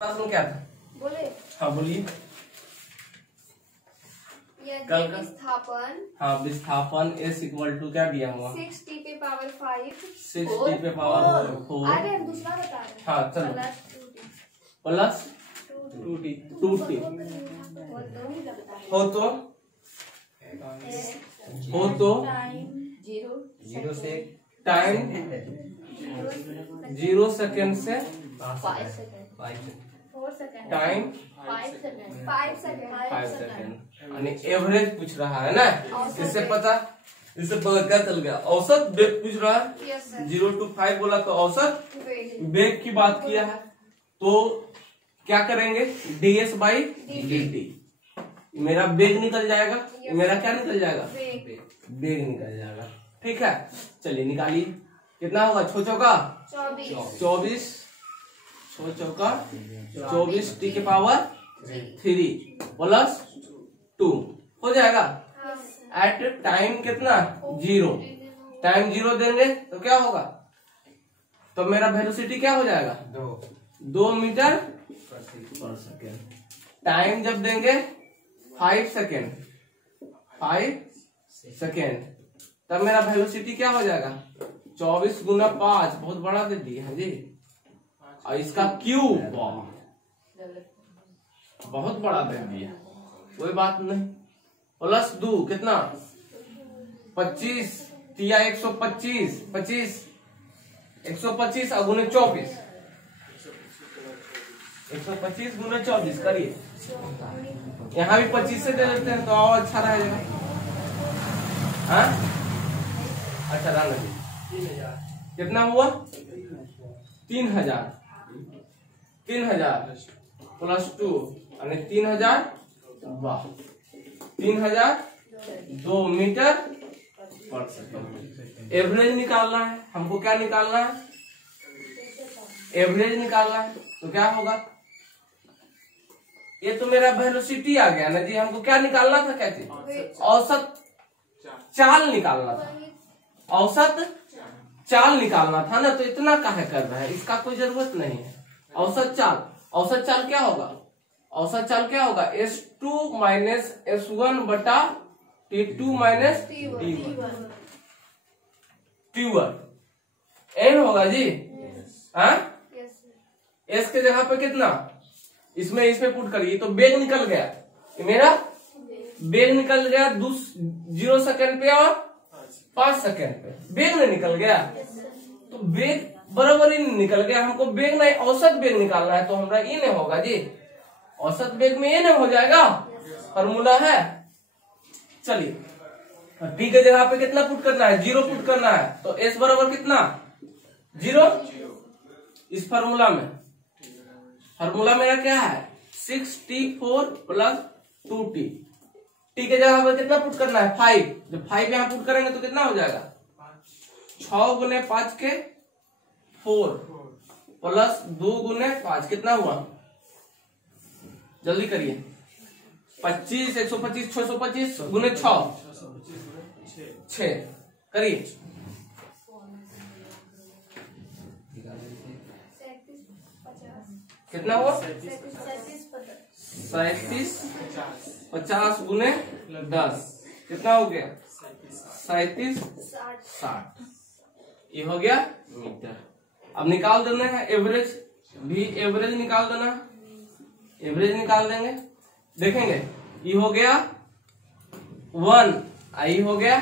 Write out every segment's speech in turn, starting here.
प्रश्न क्या था? बोले। हाँ बोलिए। कल का विस्थापन। हाँ विस्थापन S इक्वल टू क्या दिया हुआ? 6t पे पावर 5 6t पे पावर 4। अरे हम दूसरा बता रहे हैं। हाँ चलो प्लस 2t हो तो जीरो से टाइम 0 सेकेंड से 5 सेकेंड टाइम 5 सेकेंड 5 सेकेंड यानी एवरेज पूछ रहा है ना। इससे पता क्या चल गया? औसत वेग पूछ रहा है। 0 to 5 बोला तो औसत वेग की बात किया है। तो क्या करेंगे? ds by dt। मेरा वेग निकल जाएगा। मेरा क्या निकल जाएगा? वेग निकल जाएगा। ठीक है चलिए निकालिए। कितना होगा? 6 चौका 24 6 चौका 24 t के पावर 3 प्लस 2 हो जाएगा। एट टाइम कितना? 0। टाइम 0 देंगे तो क्या होगा? तो मेरा वेलोसिटी क्या हो जाएगा? 2 मीटर पर सेकेंड। टाइम जब देंगे 5 सेकेंड तब मेरा वेलोसिटी क्या हो जाएगा? 24 गुना 5 बहुत बड़ा दे दिया है जी। और इसका क्यूब बहुत बड़ा दे दिया। कोई बात नहीं। प्लस 2 कितना? 25 तिया 125 125 और गुने 24 125 गुना 24 करिए। यहाँ भी 25 से दे देते हैं तो और अच्छा रहेगा। हाँ अच्छा रहना जी। कितना हुआ? 3000 प्लस 2 यानी 3000 वाह 3000 2 मीटर पर सेकेंड। एवरेज निकालना है हमको। क्या निकालना है? एवरेज निकालना है। तो क्या होगा? ये तो मेरा वेलोसिटी आ गया ना जी। हमको क्या निकालना था? क्या चीज? औसत चाल निकालना था। औसत चाल निकालना था ना। तो इतना काहे कर रहा है? इसका कोई जरूरत नहीं है। औसत चाल क्या होगा? औसत चाल क्या होगा? S2 माइनस S1 बटा T2 माइनस T1 n होगा जी। हाँ S के जगह पे कितना? इसमें पुट करिए तो वेग निकल गया। मेरा वेग निकल गया 0 सेकेंड पे और 5 सेकेंड पे। वेग नहीं निकल गया तो वेग बराबर ही निकल गया। हमको वेग नहीं औसत वेग निकालना है तो हमारा ये नहीं होगा जी। औसत वेग में ये नहीं हो जाएगा। फॉर्मूला है। चलिए t के जगह पे कितना पुट करना है? 0 पुट करना है। तो s बराबर कितना? 0। इस फॉर्मूला मेरा क्या है? 6t4 plus 2t। t के जगह पे कितना पुट करना है? 5। जब 5 यहाँ पुट करेंगे तो कितना हो जाएगा? 6 गुने 5 के 4 प्लस 2 गुने 5 कितना हुआ? जल्दी करिए। 25 125 625 गुने 6 करिए। कितना हुआ? 37 50 गुने 10 कितना हो गया? 37 60। ये हो गया मीटर। अब निकाल देना है एवरेज भी। एवरेज निकाल देना है। एवरेज निकाल देंगे। देखेंगे ये हो गया 1 आई हो गया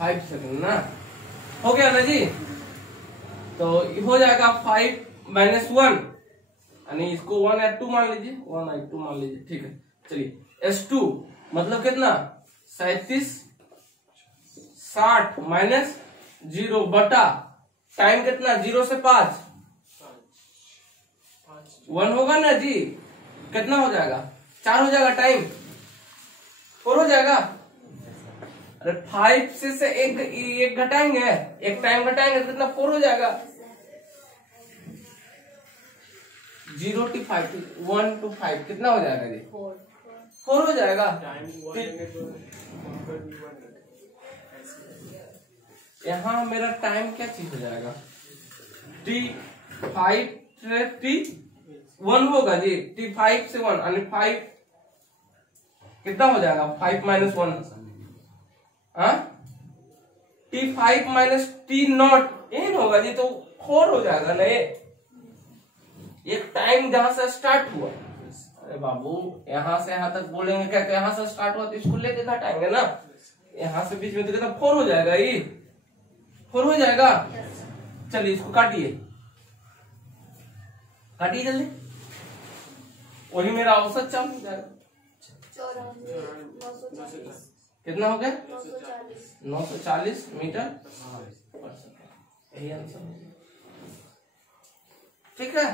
5 सेकेंड ना। हो गया ना जी। तो हो जाएगा 5 माइनस 1 यानी इसको 1 या 2 मान लीजिए। 1 या 2 मान लीजिए। ठीक है चलिए। S2 मतलब कितना? 37 60 माइनस 0 बटा टाइम कितना? 0 से 5 1 होगा ना जी। कितना हो जाएगा? 4 हो जाएगा। टाइम 4 हो जाएगा। अरे 5 से एक घटाएंगे। एक टाइम घटाएंगे तो कितना? 4 हो जाएगा। 0 to 5 1 to 5 कितना हो जाएगा जी? 4 हो जाएगा। यहाँ मेरा टाइम क्या चीज हो जाएगा? T5 T 1 होगा जी, T5 से 1 यानी 5 कितना हो जाएगा, 5 minus 1, T5 minus T0 n होगा जी, तो 4 हो जाएगा ना। एक टाइम जहां से स्टार्ट हुआ, अरे बाबू यहाँ से यहाँ तक बोलेंगे क्या, तो यहाँ से स्टार्ट हुआ तो इसको लेके घटाएंगे ना, यहाँ से बीच में तो कितना 4 हो जाएगा, ये 4 हो जाएगा। चलिए इसको काटिए, काटिए जल्दी, वही मेरा औसत चाल हो जाएगा। कितना हो गया, 940 मीटर पर सेकंड, यही आंसर। ठीक है,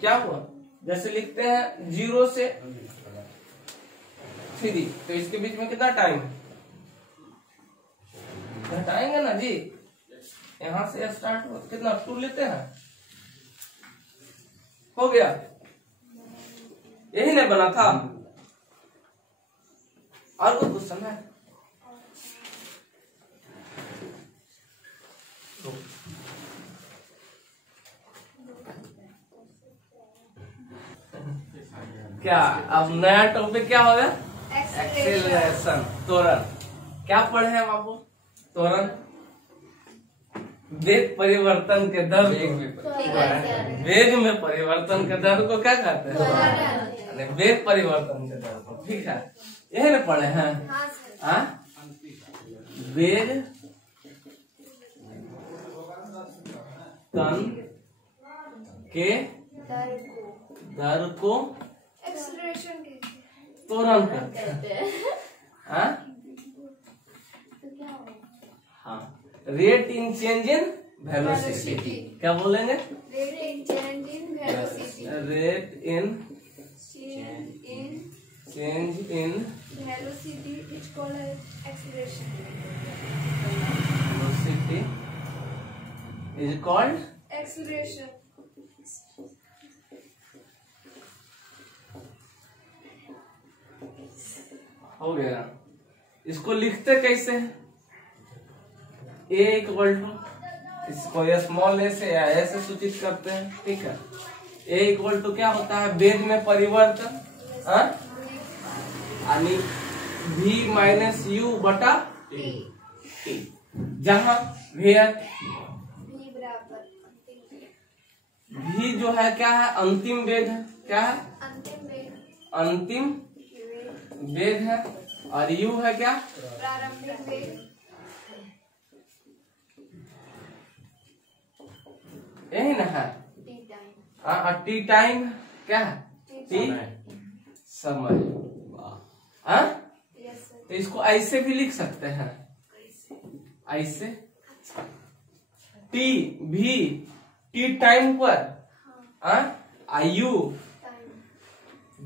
क्या हुआ, जैसे लिखते हैं 0 से 3, तो इसके बीच में कितना टाइम, घटाएंगे ना जी, यहां से स्टार्ट हुआ कितना 2 लेते हैं, हो गया, यही नहीं बना था। और कोई क्वेश्चन है, क्या अब नया टॉपिक क्या होगा, एक्सेलरेशन, त्वरण। क्या पढ़े हैं बाबू, त्वरण वेग परिवर्तन के दर, वेग में परिवर्तन के दर को क्या कहते हैं, वेग परिवर्तन के दर को। ठीक है, यही ना पढ़े हैं, वेग तन के दर को त्वरण कहते हैं। हाँ, rate in change in velocity, क्या बोलेंगे, rate in change in velocity, rate in change in velocity is called acceleration, velocity is called acceleration. हो गया, इसको लिखते कैसे हैं, ए इक्वल टू, इसको स्मॉल ए से या ए से सूचित करते हैं। ठीक है, ए इक्वल टू क्या होता है, वेग में परिवर्तन, यानी v माइनस यू बटा टी, जहां वेयर v जो है क्या है, अंतिम वेग है, क्या है, अंतिम वेग है, और u है क्या, प्रारंभिक वेग। यही ना है, टी टाइम क्या है, टी समय। तो इसको ऐसे भी लिख सकते हैं, ऐसे टी भी टी टाइम पर आयु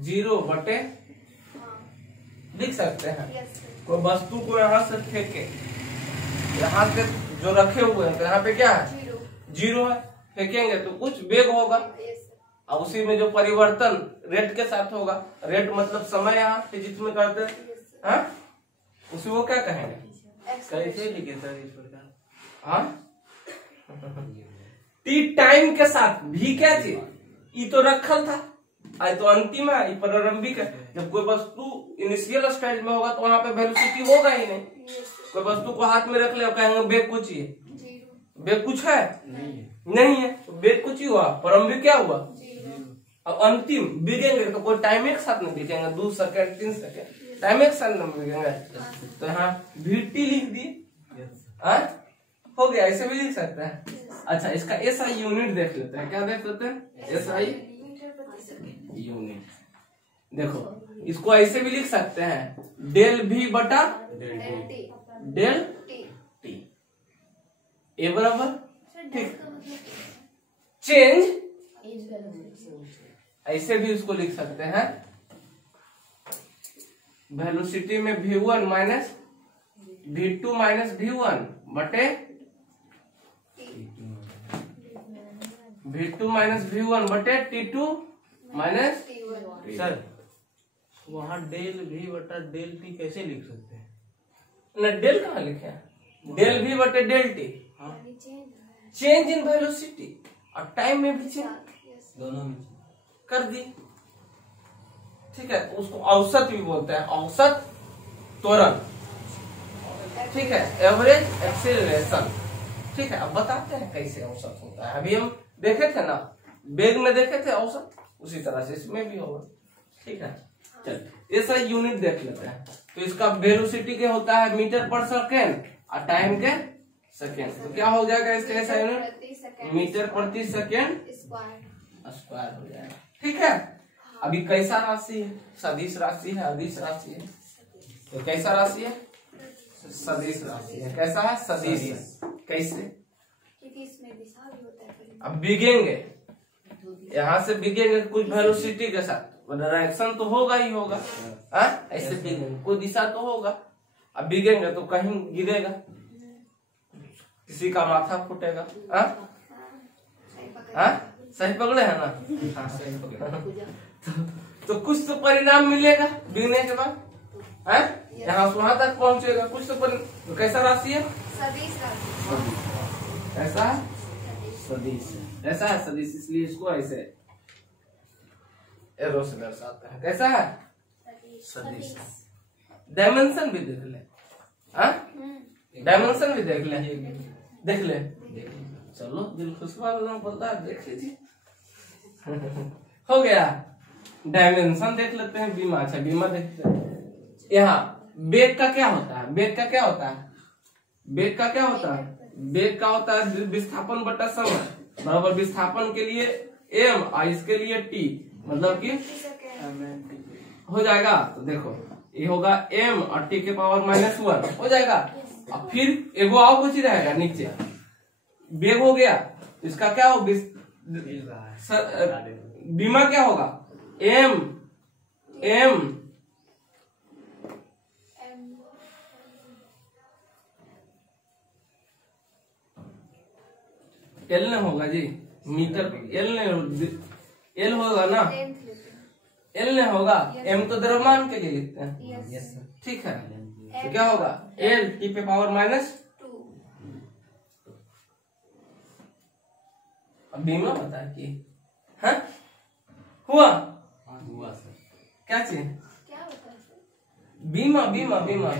0 बटे लिख सकते हैं। कोई वस्तु को यहाँ से फेंके, यहाँ पे जो रखे हुए हैं तो यहाँ पे क्या है, 0 है, फेंकेंगे तो कुछ वेग होगा, और उसी में जो परिवर्तन रेट के साथ होगा, रेट मतलब समय, यहाँ फिजिक्स में करते हैं, उसी वो क्या कहेंगे, कैसे लिखे सर इस प्रकार, टी टाइम के साथ भी क्या चीज, ई तो रखल था, आई तो अंतिम है, प्रारंभिक है। जब कोई वस्तु इनिशियल स्टेज में होगा तो वहां पे वेलोसिटी होगा ही नहीं। कोई वस्तु को हाथ में रख ले और कहेंगे वेग कुछ ही है, वेग कुछ है नहीं है, तो वेग कुछ ही हुआ, प्रारंभिक क्या हुआ, अब अंतिम बिकेंगे तो कोई टाइम एक साथ में बिकेंगे, 2 सेकंड 3 सेकंड टाइम एक साथ में बिकेंगे, तो यहाँ VT लिख दिए, हो गया, ऐसे भी लिख सकते हैं। अच्छा, इसका SI यूनिट देख लेते हैं, क्या देख लेते हैं, SI यूनिट। देखो, इसको ऐसे भी लिख सकते हैं, डेल V बटा डेल टी, ए बराबर, ठीक, चेंज ऐसे भी इसको लिख सकते हैं, वेलोसिटी में v1 minus v2 minus v1 बटे v2 माइनस v1 बटे t2 माइनस। सर वहाँ डेल v बटा डेल टी कैसे लिख सकते हैं, ना डेल कहाँ लिखे हैं, डेल v बटे del T, change in velocity, और टाइम में भी चेंज दोनों में कर दी। ठीक है, उसको औसत भी बोलते हैं, औसत त्वरण। ठीक है, एवरेज एक्सीलरेशन। ठीक है, अब बताते हैं कैसे औसत होता है। अभी हम देखे थे ना, वेग में देखे थे औसत, उसी तरह से इसमें भी होगा। ठीक है, चल ये सारे यूनिट देख लेते हैं। तो इसका वेलोसिटी के होता है मीटर पर सेकेंड और टाइम के सेकेंड। तो क्या हो जाएगा इसका ऐसा यूनिट? मीटर प्रति सेकेंड स्क्वायर हो जाएगा। ठीक है, अभी कैसा राशि है? सदिश राशि है, अदिश राशि है। तो कैसा राशि है? सदिश राशि है। कैसा है? सदिश। कैसे? क्योंकि इसमें दिशा भी होता है। अब बिगेंगे, यहाँ से बिगेंगे कुछ वेलोसिटी के साथ, डायरेक्शन तो होगा ही होगा। ऐसे बिगेंगे, कोई दिशा तो होगा। अब बिगेंगे तो कहीं गिरेगा, किसी का माथा फूटेगा। सही पकड़े है ना? हाँ, सही पकड़े। तो कुछ तो परिणाम मिलेगा बिगने के बाद। यहाँ से वहां तक पहुंचेगा, कुछ तो परिणाम। तो कैसा राशि है? सदिश राशि। ऐसा है सदिश, ऐसा है सदिश, इसलिए इसको ऐसे एरो से दर्शाता है। कैसा है? सदिश। डायमेंशन भी देख ले, डायमेंशन भी देख ले, देख ले। चलो दिल खुश वाला बोलता है, देख लीजिए। हो गया, डायमेंशन देख लेते हैं। बीमा, अच्छा बीमा देखते हैं। यहाँ वेग का क्या होता है? वेग का क्या होता है? वेग का क्या होता है? वेग का होता है विस्थापन बटा समय बराबर विस्थापन के लिए m और इसके लिए t, मतलब कि हो जाएगा। तो देखो ये होगा m और t के पावर -1 हो जाएगा। और फिर एगो आओ कुछ ही रहेगा नीचे, वेग हो गया। इसका क्या हो? बीमा क्या होगा? m एल ने होगा जी, मीटर एल ने, एल होगा ना, एल ने होगा। एम तो द्रव्यमान के लिए लिखते हैं। ठीक है, तो क्या होगा? एल टी पे पावर -2। अब बीमा बता कि हुआ सर। क्या चीज? क्या होता है? बीमा बीमा बीमा।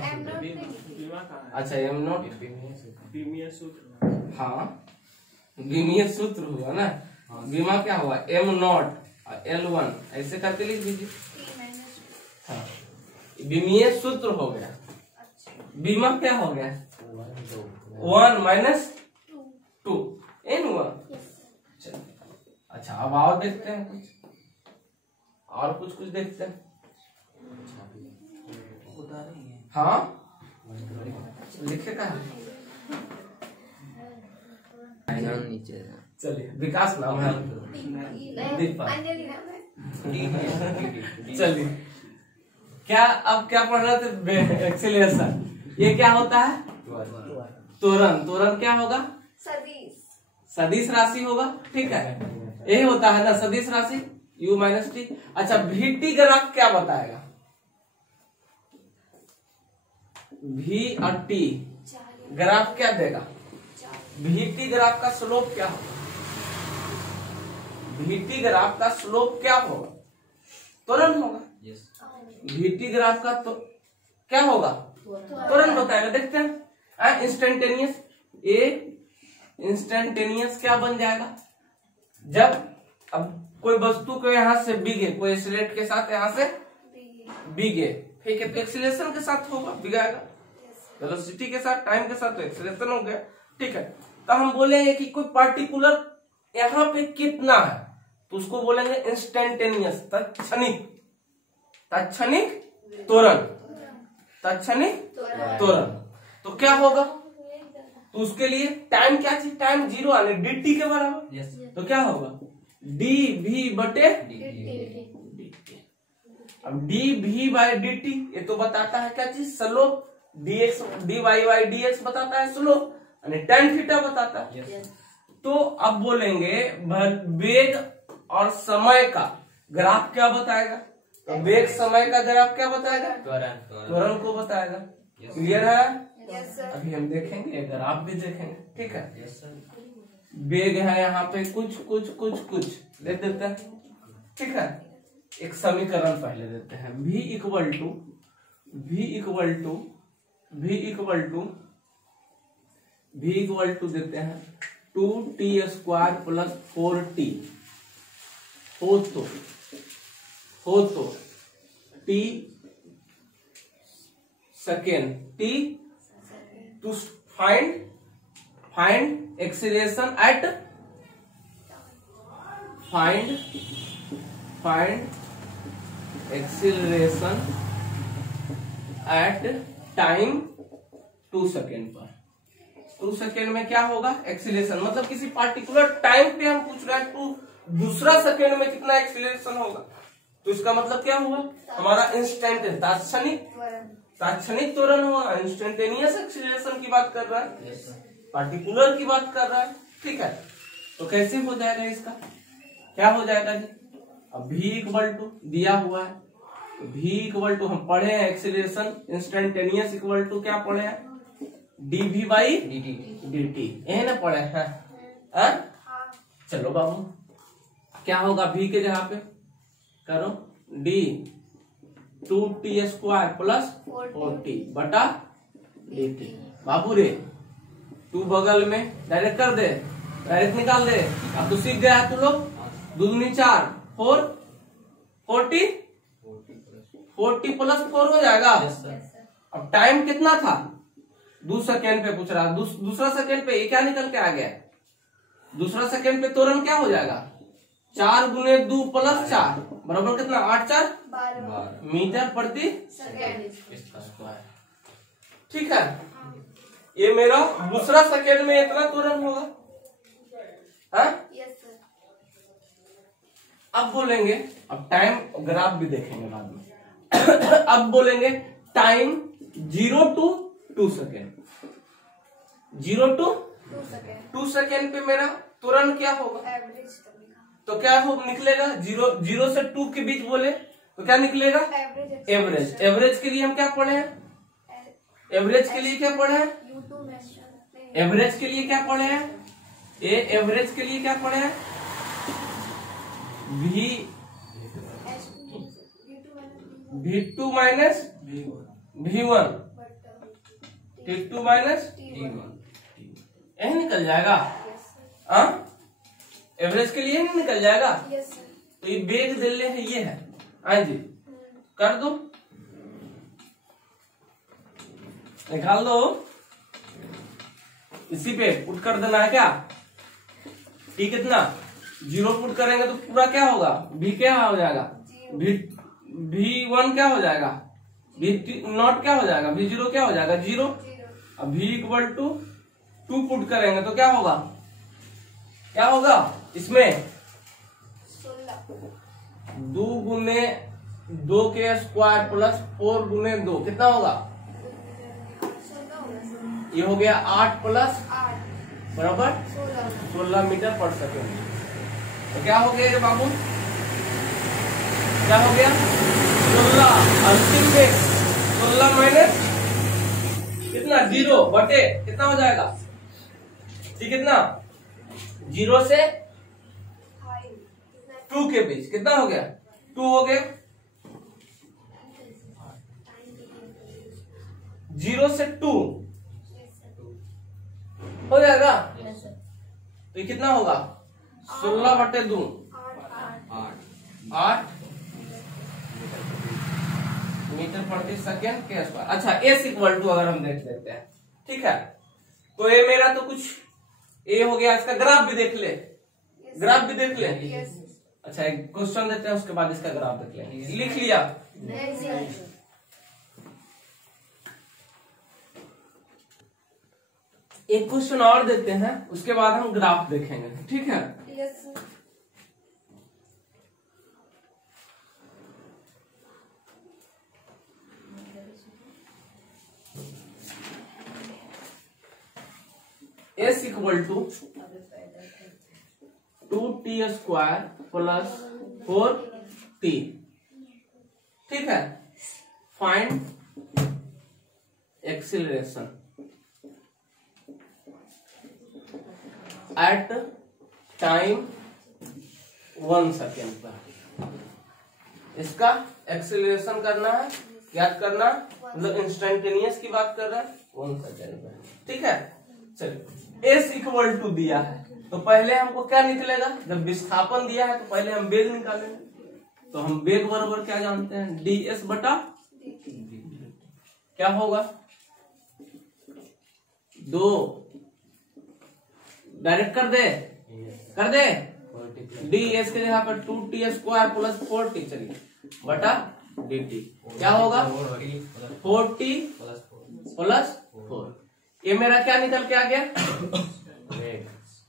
अच्छा एम नॉट, हाँ बीमीय सूत्र हुआ ना। बीमा क्या हुआ? m नॉट और L1 ऐसे करके लिख दीजिए। हाँ, बीमीय सूत्र हो गया। बीमा क्या हो गया? 1 - 2 n हुआ। अच्छा अब और देखते हैं कुछ, और कुछ देखते हैं। हाँ लिखेगा, नीचे चलिए विकास नाम है। चलिए क्या, अब क्या पढ़ रहे थे? एक्सीलरेशन। ये क्या होता है? त्वरण। त्वरण क्या होगा? सदिश। सदिश राशि होगा। ठीक है, यही होता है ना सदिश राशि, u - t। अच्छा vt ग्राफ क्या बताएगा? v और t ग्राफ क्या देगा? vt ग्राफ का स्लोप क्या होगा? vt ग्राफ का स्लोप क्या होगा? त्वरण होगा। vt ग्राफ का तो क्या होगा? त्वरण बताएगा। देखते हैं इंस्टेंटेनियस। ए इंस्टेंटेनियस क्या बन जाएगा? जब अब कोई वस्तु को यहाँ से बिगे, कोई एक्सीलरेट के साथ यहाँ से बिगे, ठीक है, तो एक्सीलरेशन के साथ होगा, बिगाएगा। वेलोसिटी के साथ, टाइम के साथ, तो एक्सीलरेशन हो गया। ठीक है, तो हम बोलेंगे कि कोई पार्टिकुलर यहाँ पे कितना है, तो उसको बोलेंगे इंस्टेंटेनियस, तत्क्षणिक। तत्क्षणिक त्वरण, तत्क्षणिक त्वरण। तो क्या होगा? तो उसके लिए टाइम क्या चाहिए? टाइम 0 आने dt के बराबर। तो क्या होगा? dv बटे dt। अब dv/dt ये तो बताता है क्या चीज? स्लोप। dx dy/dx बताता है स्लोप, यानी tan थीटा बताता है। तो अब बोलेंगे वेग और समय का ग्राफ क्या बताएगा? तो वेग समय का ग्राफ क्या बताएगा? त्वरण को बताएगा। क्लियर है? Yes sir. अभी हम देखेंगे, ग्राफ भी देखेंगे। ठीक है, वेग है यहाँ पे कुछ कुछ कुछ कुछ देख देते हैं, ठीक है। एक समीकरण पहले देते हैं, v इक्वल टू देते हैं 2t² प्लस 4t हो तो t second t to find acceleration at time 2 second पर। 2 सेकेंड में क्या होगा एक्सीलरेशन, मतलब किसी पार्टिकुलर टाइम पे हम पूछ रहे हैं टू दूसरा सेकेंड में कितना एक्सीलरेशन होगा, तो इसका मतलब क्या हुआ हमारा इंस्टेंट तात्क्षणिक त्वरण हुआ, इंस्टेंटेनियस एक्सीलरेशन की बात कर रहा है, पार्टिकुलर की बात कर रहा है, ठीक है। तो कैसे हो जाएगा इसका, क्या हो जाएगा जी, अब v इक्वल टू दिया हुआ है, v इक्वल टू हम पढ़े हैं एक्सीलरेशन इंस्टेंटेनियस इक्वल टू क्या पढ़े हैं dv/dt, यही ना पढ़े हैं, चलो बाबू क्या होगा v के जगह पे करो d 2t² प्लस 4t बटा dt। बाबू रे 2 बगल में डायरेक्ट कर दे, डायरेक्ट निकाल दे, अब तो सीख गया है तू लोग, 2 दूनी 4 40 प्लस 4 हो जाएगा। अब टाइम कितना था 2 सेकेंड पे पूछ रहा, दूसरा सेकेंड पे ये क्या निकल के आ गया, दूसरा सेकेंड पे त्वरण क्या हो जाएगा 4 गुने 2 प्लस 4 बराबर कितना 8×4 मीटर प्रति सेकेंड, ठीक है। ये मेरा दूसरा सेकेंड में इतना त्वरण होगा, हाँ? अब बोलेंगे, अब टाइम ग्राफ भी देखेंगे बाद में अब बोलेंगे time 0 to 2 second, 0 to 2 second पे मेरा त्वरण क्या होगा, तो क्या हो निकलेगा 0 से 2 के बीच बोले तो क्या निकलेगा एवरेज के लिए हम क्या पढ़े हैं, एवरेज के लिए क्या पढ़े हैं, एवरेज के लिए क्या पढ़े हैं, एवरेज के लिए क्या पढ़े हैं v2 minus v1 t2 minus यही निकल जाएगा, एवरेज के लिए नहीं निकल जाएगा। तो ये वेग दिल्ले है, ये है, हाँ जी कर दो, निकाल दो, इसी पे पुट कर देना है क्या, टी कितना 0 पुट करेंगे तो पूरा क्या होगा v क्या हो जाएगा, v1 क्या हो जाएगा, v0 क्या हो जाएगा, v0 क्या हो जाएगा 0। अब v इक्वल टू 2 पुट करेंगे तो क्या होगा, क्या होगा इसमें 2 गुने 2 के स्क्वायर प्लस 4 गुने 2 कितना होगा, ये हो गया 8 प्लस बराबर 16 मीटर पर सेकेंड। तो क्या हो गया बाबू, क्या हो गया 16 अंतिम में 16 माइनस कितना 0 बटे कितना हो जाएगा, ठीक कितना 0 से 2 के बीच कितना हो गया 2 हो गया, 0 से 2 हो जाएगा, तो ये कितना होगा 16 बटे 2 8 मीटर प्रति सेकेंड के स्क्वायर। अच्छा एस इक्वल टू अगर हम देख लेते हैं, ठीक है, तो ये मेरा तो कुछ ए हो गया, इसका ग्राफ भी देख ले, ग्राफ भी देख ले। अच्छा एक क्वेश्चन देते हैं उसके बाद इसका ग्राफ देख लेंगे, लिख लिया, एक क्वेश्चन और देते हैं उसके बाद हम ग्राफ देखेंगे, ठीक है। S equal to 2t² plus 4t, ठीक है। Find acceleration, at time 1 second पर। इसका एक्सेलरेशन करना है, याद करना, मतलब इंस्टेंटेनियस की बात कर रहा है 1 सेकेंड पर। ठीक है, चलिए एस इक्वल टू दिया है तो पहले हमको क्या निकलेगा, जब विस्थापन दिया है तो पहले हम वेग निकालेंगे। तो हम वेग बराबर क्या जानते हैं, डी एस बटा क्या होगा 2, डायरेक्ट कर दे डी एस के जगह पर 2t स्क्वायर प्लस 4t, चलिए बटा डी टी क्या होगा 4t प्लस 4। ये मेरा क्या निकल के आ गया,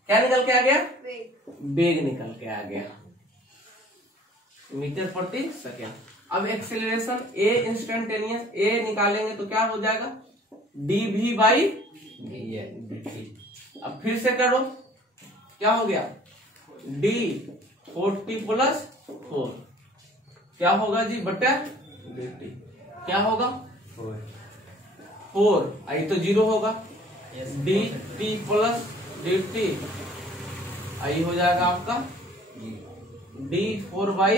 क्या निकल के आ गया, वेग निकल के आ गया, मीटर प्रति सेकेंड। अब एक्सेलरेशन ए इंस्टेंटेनियस ए निकालेंगे तो क्या हो जाएगा डी वी बाई डी। अब फिर से करो, क्या हो गया डी 4t प्लस 4 क्या होगा जी बटा डी टी, क्या होगा 4, आई तो 0 होगा, D T plus D T I हो जाएगा आपका डी 4 बाई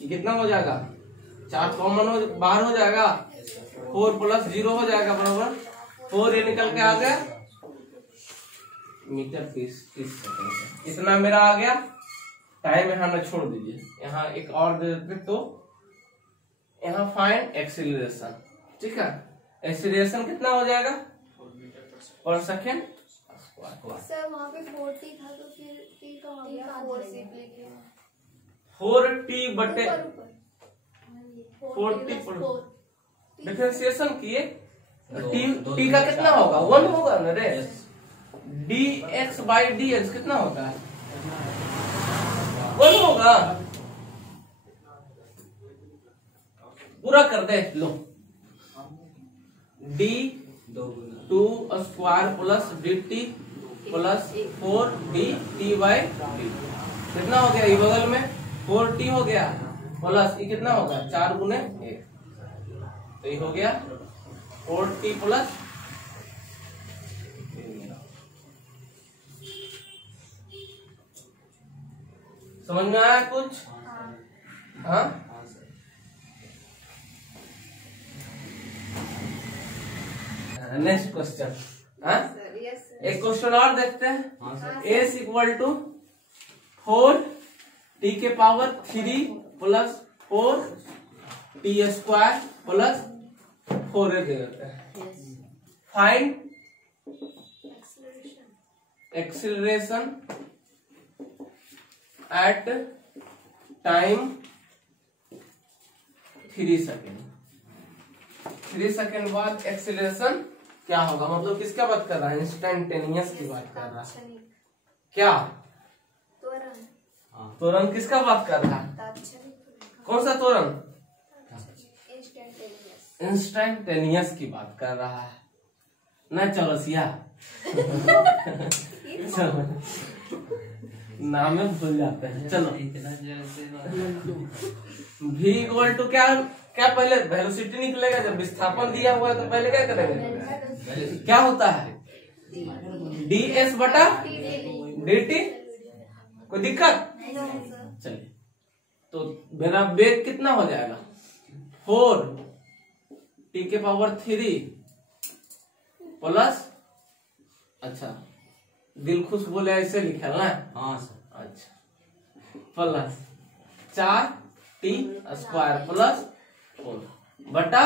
कितना हो जाएगा 4 कॉमन हो बाहर हो जाएगा, 4 प्लस 0 हो जाएगा बराबर 4, ये निकल के आ गया मीटर 30 सेकंड। इतना मेरा आ गया, टाइम यहाँ न छोड़ दीजिए, यहाँ एक और दे देते तो यहाँ फाइंड एक्सीलरेशन। ठीक है, एक्सीलरेशन कितना हो जाएगा पर सेकेंड। सर वहाँ पे 40 था तो फिर t का हो गया 4 से लेके 4t बटे 40 पर डिफरेंशिएशन किए, t का कितना होगा 1 होगा ना रे, dx बाई dx कितना होता है 1 होगा। पूरा कर दे लो, d 2 square plus D T plus 4 D T by D कितना हो गया, ये बगल में 4t हो गया प्लस ये कितना होगा 4 गुने 1, तो ये हो गया 4t प्लस। समझ में आया कुछ? हाँ नेक्स्ट क्वेश्चन। हाँ एक क्वेश्चन और देखते हैं। एस इक्वल टू 4t के power 3 plus 4t square plus 4a दे देते हैं। Find acceleration at time 3 second. 3 second बाद एक्सीलरेशन क्या होगा, मतलब किसका बात कर रहा है, इंस्टेंटेनियस की बात कर रहा है। क्या त्वरण किसका बात कर रहा है, कौन सा त्वरण, इंस्टेंटेनियस की बात कर रहा है ना। चलो सिया चलो नाम में भूल जाते हैं। चलो v इक्वल टू क्या क्या पहले वेलोसिटी निकलेगा, जब विस्थापन दिया हुआ है तो पहले क्या करेंगे, क्या होता है ds बटा dt। कोई दिक्कत, चलिए तो मेरा वेग कितना हो जाएगा 4t के पावर 3 प्लस, अच्छा दिल खुश बोले ऐसे लिखा ना, हाँ सर, अच्छा प्लस 4t स्क्वायर प्लस 4 बटा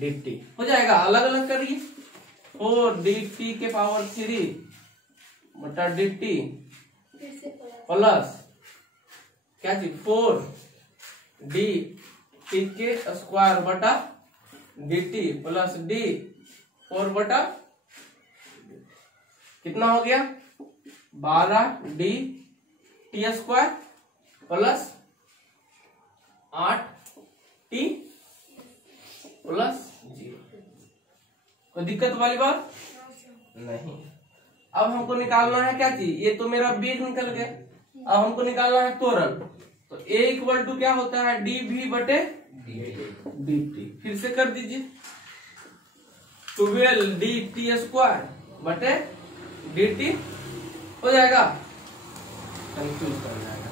dt हो जाएगा। अलग अलग करिए, 4dt के पावर 3 बटा dt प्लस क्या चीज 4dt के स्क्वायर बटा dt प्लस d 4 बटा कितना हो गया 12dt square plus 8t plus 0। कोई दिक्कत वाली बात नहीं। अब हमको निकालना है क्या चीज, ये तो मेरा वेग निकल गया, अब हमको निकालना है त्वरण। तो a इक्वल टू क्या होता है dv बटे dt। फिर से कर दीजिए 12dt स्क्वायर बटे dt हो जाएगा, कंफ्यूज कर जाएगा।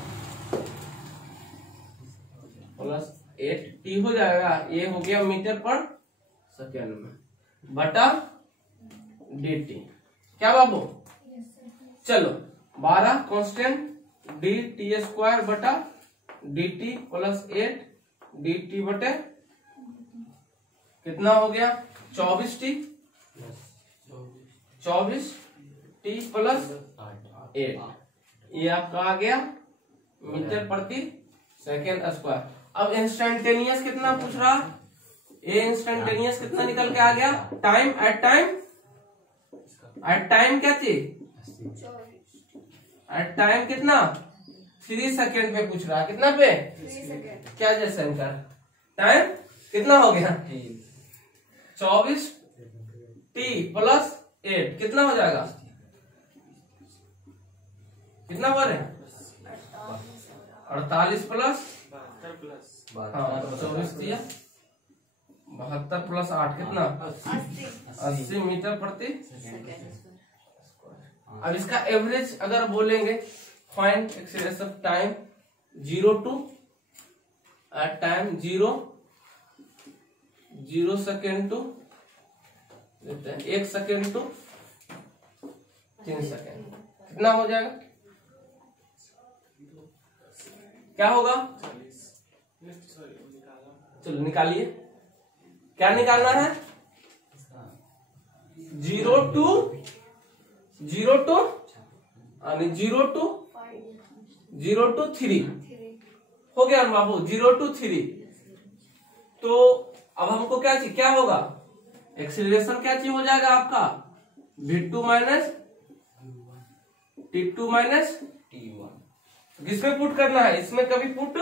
प्लस 8t हो जाएगा, ये हो गया मीटर पर सेकेंड में बटा dt। क्या बाबू? चलो 12 कांस्टेंट dt² बटा dt प्लस 8 dt बटे कितना हो गया 24t, 24t प्लस 8, ये आपका आ गया मीटर प्रति सेकेंड स्क्वायर। अब इंस्टेंटेनियस कितना पूछ रहा? ये इंस्टेंटेनियस कितना निकल के आ गया? टाइम एट टाइम क्या चीज? एट टाइम कितना? 3 सेकेंड पे पूछ रहा। कितना पे? 3 सेकेंड। क्या जयशंकर? टाइम कितना हो गया? 24t प्लस 8 कितना हो जाएगा? कितना बार है? 48 प्लस 24 दिया 72 प्लस 8 कितना? 80 मीटर प्रति। अब इसका एवरेज अगर बोलेंगे, find acceleration of time 0 to at time 0 second to 1 second to 3 second, कितना हो जाएगा? क्या होगा? चलो निकालिए। क्या निकालना है? 0 to 3 हो गया ना बाबू? 0 to 3। तो अब हमको क्या चाहिए? क्या होगा? एक्सीलरेशन क्या चाहिए हो जाएगा आपका? v2 minus t2 minus t1। किसमें पुट करना है? इसमें कभी पुट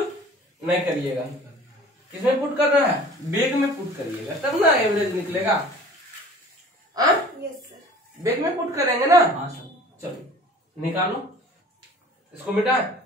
नहीं करिएगा। किसमें पुट करना है? बेग में पुट करिएगा, तब ना एवरेज निकलेगा। Yes sir. बेग में पुट करेंगे ना? हाँ सर। चलो निकालो, इसको मिटाएं।